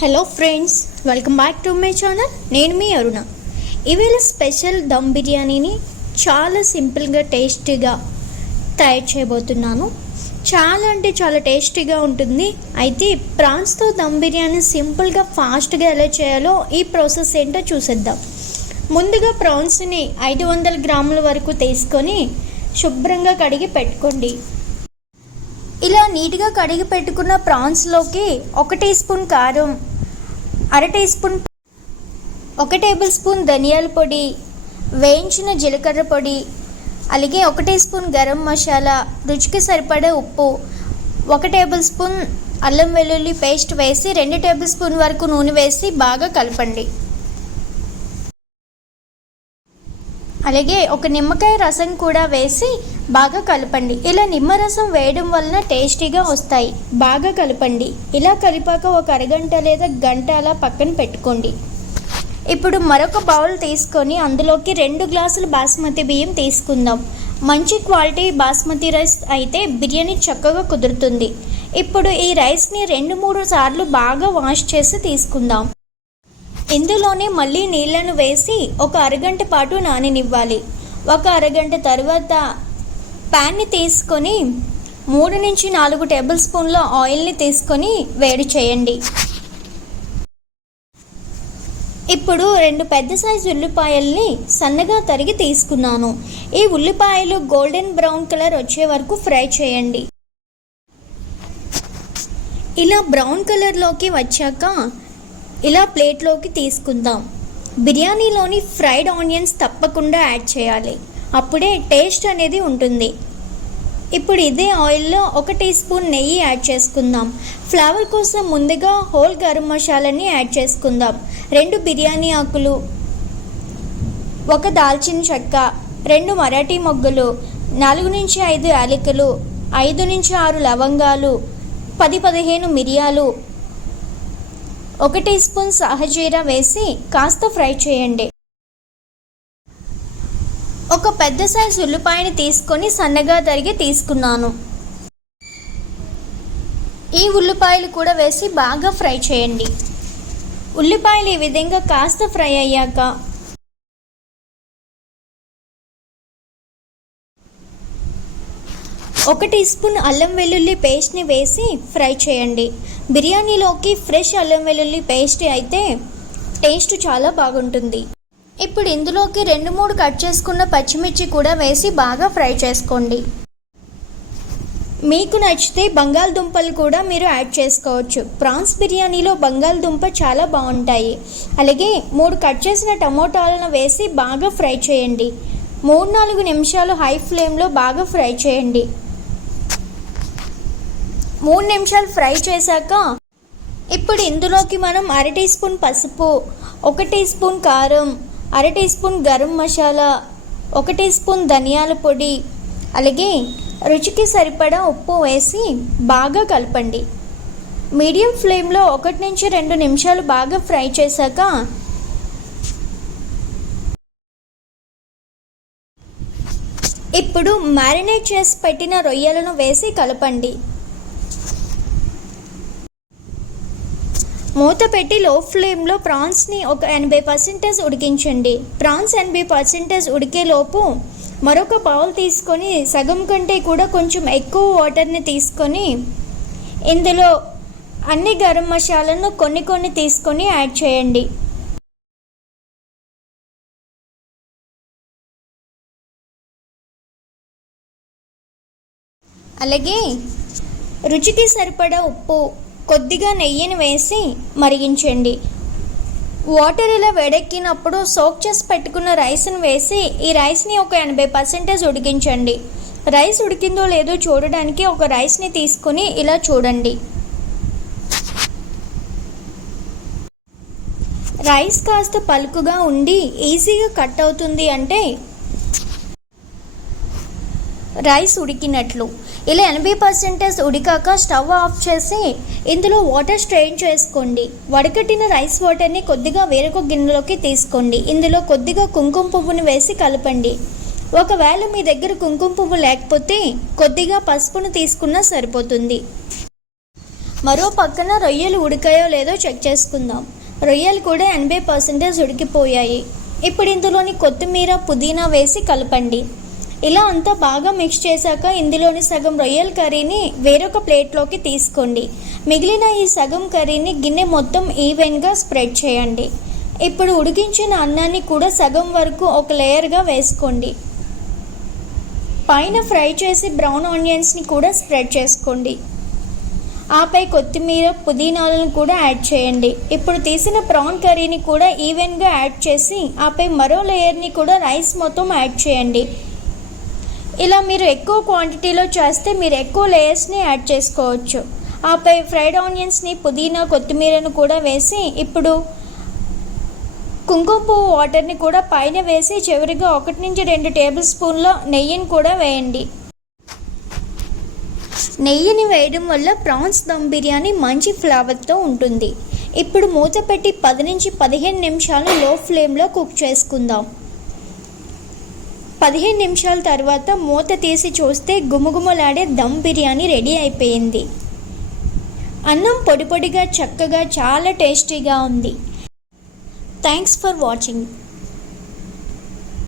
Hello friends, welcome back to my channel. నేను మీ అరుణ. ఇవాళ special dum బిర్యానీని చాలా సింపుల్గా టేస్టీగా తయారు చేయబోతున్నాను. చాలా అంటే చాలా టేస్టీగా ఉంటుంది. అయితే ప్రాన్స్తో దమ్ బిర్యానీ సింపుల్గా ఫాస్ట్గా ఎలా చేయాలో ఈ ప్రాసెస్ ఏంటో చూసేద్దాం. ముందుగా ప్రాన్స్ని 500 గ్రాముల వరకు తీసుకొని శుభ్రంగా కడిగి పెట్టుకోండి. ఇలా నీట్గా కడిగి పెట్టుకున్న ప్రాన్స్లోకి 1 టీ స్పూన్ కారం, 1/2 టీ స్పూన్, 1 టేబుల్ స్పూన్ ధనియాల పొడి, వేయించిన జీలకర్ర పొడి, అలాగే 1 టీ స్పూన్ గరం మసాలా, రుచికి సరిపడే ఉప్పు, 1 టేబుల్ స్పూన్ అల్లం వెల్లుల్లి పేస్ట్ వేసి 2 టేబుల్ స్పూన్ వరకు నూనె వేసి బాగా కలపండి. అలాగే 1 నిమ్మకాయ రసం కూడా వేసి బాగా కలపండి. ఇలా నిమ్మరసం వేయడం వలన టేస్టీగా వస్తాయి. బాగా కలపండి. ఇలా కలిపాక ఒక అరగంట లేదా గంట అలా పక్కన పెట్టుకోండి. ఇప్పుడు మరొక బౌల్ తీసుకొని అందులోకి 2 గ్లాసులు బాస్మతి బియ్యం తీసుకుందాం. మంచి క్వాలిటీ బాస్మతి రైస్ అయితే బిర్యానీ చక్కగా కుదురుతుంది. ఇప్పుడు ఈ రైస్ని 2-3 సార్లు బాగా వాష్ చేసి తీసుకుందాం. ఇందులోనే మళ్ళీ నీళ్లను వేసి ఒక అరగంట పాటు నాననివ్వాలి. ఒక అరగంట తర్వాత ప్యాన్ని తీసుకొని 3-4 టేబుల్ స్పూన్ల ఆయిల్ని తీసుకొని వేడి చేయండి. ఇప్పుడు 2 పెద్ద సైజు ఉల్లిపాయల్ని సన్నగా తరిగి తీసుకున్నాను. ఈ ఉల్లిపాయలు గోల్డెన్ బ్రౌన్ కలర్ వచ్చే వరకు ఫ్రై చేయండి. ఇలా బ్రౌన్ కలర్లోకి వచ్చాక ఇలా ప్లేట్లోకి తీసుకుందాం. బిర్యానీలోని ఫ్రైడ్ ఆనియన్స్ తప్పకుండా యాడ్ చేయాలి. అప్పుడే టేస్ట్ అనేది ఉంటుంది. ఇప్పుడు ఇదే ఆయిల్లో 1 టీ స్పూన్ నెయ్యి యాడ్ చేసుకుందాం. ఫ్లేవర్ కోసం ముందుగా హోల్ గరం మసాలాని యాడ్ చేసుకుందాం. 2 బిర్యానీ ఆకులు, 1 దాల్చిన చెక్క, 2 మరాఠీ మొగ్గలు, 4-5 యాలకులు, 5-6 లవంగాలు, 10-15 మిరియాలు, 1 టీ స్పూన్ సాహజీరా వేసి కాస్త ఫ్రై చేయండి. ఒక పెద్ద సైజు ఉల్లిపాయని తీసుకొని సన్నగా తరిగి తీసుకున్నాను. ఈ ఉల్లిపాయలు కూడా వేసి బాగా ఫ్రై చేయండి. ఉల్లిపాయలు ఈ విధంగా కాస్త ఫ్రై అయ్యాక 1 టీ స్పూన్ అల్లం వెల్లుల్లి పేస్ట్ని వేసి ఫ్రై చేయండి. బిర్యానీలోకి ఫ్రెష్ అల్లం వెల్లుల్లి పేస్ట్ అయితే టేస్ట్ చాలా బాగుంటుంది. ఇప్పుడు ఇందులోకి 2-3 కట్ చేసుకున్న పచ్చిమిర్చి కూడా వేసి బాగా ఫ్రై చేసుకోండి. మీకు నచ్చితే బంగాళదుంపలు కూడా మీరు యాడ్ చేసుకోవచ్చు. ప్రాన్స్ బిర్యానీలో బంగాళదుంప చాలా బాగుంటాయి. అలాగే 3 కట్ చేసిన టమోటాలను వేసి బాగా ఫ్రై చేయండి. 3-4 నిమిషాలు హై ఫ్లేమ్లో బాగా ఫ్రై చేయండి. 3 నిమిషాలు ఫ్రై చేశాక ఇప్పుడు ఇందులోకి మనం 1/2 టీ స్పూన్ పసుపు, 1 టీ స్పూన్ కారం, 1/2 teaspoon garam masala, 1 teaspoon ధనియాల పొడి, అలాగే రుచికి సరిపడా ఉప్పు వేసి బాగా కలపండి. మీడియం ఫ్లేమ్లో 1-2 నిమిషాలు బాగా ఫ్రై చేశాక ఇప్పుడు మ్యారినేట్ చేసి పెట్టిన రొయ్యలను వేసి కలపండి. మూత పెట్టి లో ఫ్లేమ్లో ప్రాన్స్ని ఒక 80% ఉడికించండి. ప్రాన్స్ 80% ఉడికేలోపు మరొక బౌల్ తీసుకొని సగం కంటే కూడా కొంచెం ఎక్కువ వాటర్ని తీసుకొని ఇందులో అన్ని గరం మసాలాలను కొన్ని తీసుకొని యాడ్ చేయండి. అలాగే రుచికి సరిపడా ఉప్పు, కొద్దిగా నెయ్యిని వేసి మరిగించండి. వాటర్ ఇలా వేడెక్కినప్పుడు సోక్ చేసి పెట్టుకున్న రైస్ని వేసి ఈ రైస్ని ఒక 80% ఉడికించండి. రైస్ ఉడికిందో లేదో చూడడానికి ఒక రైస్ని తీసుకొని ఇలా చూడండి. రైస్ కాస్త పలుకుగా ఉండి ఈజీగా కట్ అవుతుంది అంటే రైస్ ఉడికినట్లు. ఇలా 80% ఉడికాక స్టవ్ ఆఫ్ చేసి ఇందులో వాటర్ స్ట్రెయిన్ చేసుకోండి. వడకట్టిన రైస్ వాటర్ని కొద్దిగా వేరొక గిన్నెలోకి తీసుకోండి. ఇందులో కొద్దిగా కుంకుమ పువ్వుని వేసి కలపండి. ఒకవేళ మీ దగ్గర కుంకుమ పువ్వు లేకపోతే కొద్దిగా పసుపును తీసుకున్నా సరిపోతుంది. మరో పక్కన రొయ్యలు ఉడికాయో లేదో చెక్ చేసుకుందాం. రొయ్యలు కూడా 80% ఉడికిపోయాయి. ఇప్పుడు ఇందులోని కొత్తిమీర, పుదీనా వేసి కలపండి. ఇలా అంతా బాగా మిక్స్ చేశాక ఇందులోని సగం రొయ్యల కర్రీని వేరొక ప్లేట్లోకి తీసుకోండి. మిగిలిన ఈ సగం కర్రీని గిన్నె మొత్తం ఈవెన్గా స్ప్రెడ్ చేయండి. ఇప్పుడు ఉడికించిన అన్నాన్ని కూడా సగం వరకు ఒక లేయర్గా వేసుకోండి. పైన ఫ్రై చేసి బ్రౌన్ ఆనియన్స్ని కూడా స్ప్రెడ్ చేసుకోండి. ఆపై కొత్తిమీర, పుదీనాలను కూడా యాడ్ చేయండి. ఇప్పుడు తీసిన ప్రాన్ కర్రీని కూడా ఈవెన్గా యాడ్ చేసి ఆపై మరో లేయర్ని కూడా రైస్ మొత్తం యాడ్ చేయండి. ఇలా మీరు ఎక్కువ క్వాంటిటీలో చేస్తే మీరు ఎక్కువ లేయర్స్ని యాడ్ చేసుకోవచ్చు. ఆపై ఫ్రైడ్ ఆనియన్స్ని, పుదీనా, కొత్తిమీరను కూడా వేసి ఇప్పుడు కుంకుమ పువ్వు వాటర్ని కూడా పైన వేసి చివరిగా 1 నుంచి 2 టేబుల్ స్పూన్ల నెయ్యిని కూడా వేయండి. నెయ్యిని వేయడం వల్ల ప్రాన్స్ దమ్ బిర్యానీ మంచి ఫ్లేవర్తో ఉంటుంది. ఇప్పుడు మూత పెట్టి 10 నుంచి 15 నిమిషాలు లో ఫ్లేమ్లో కుక్ చేసుకుందాం. 15 నిమిషాల తర్వాత మూత తీసి చూస్తే గుమగుమలాడే దమ్ బిర్యానీ రెడీ అయిపోయింది. అన్నం పొడి పొడిగా చక్కగా చాలా టేస్టీగా ఉంది. Thanks for watching.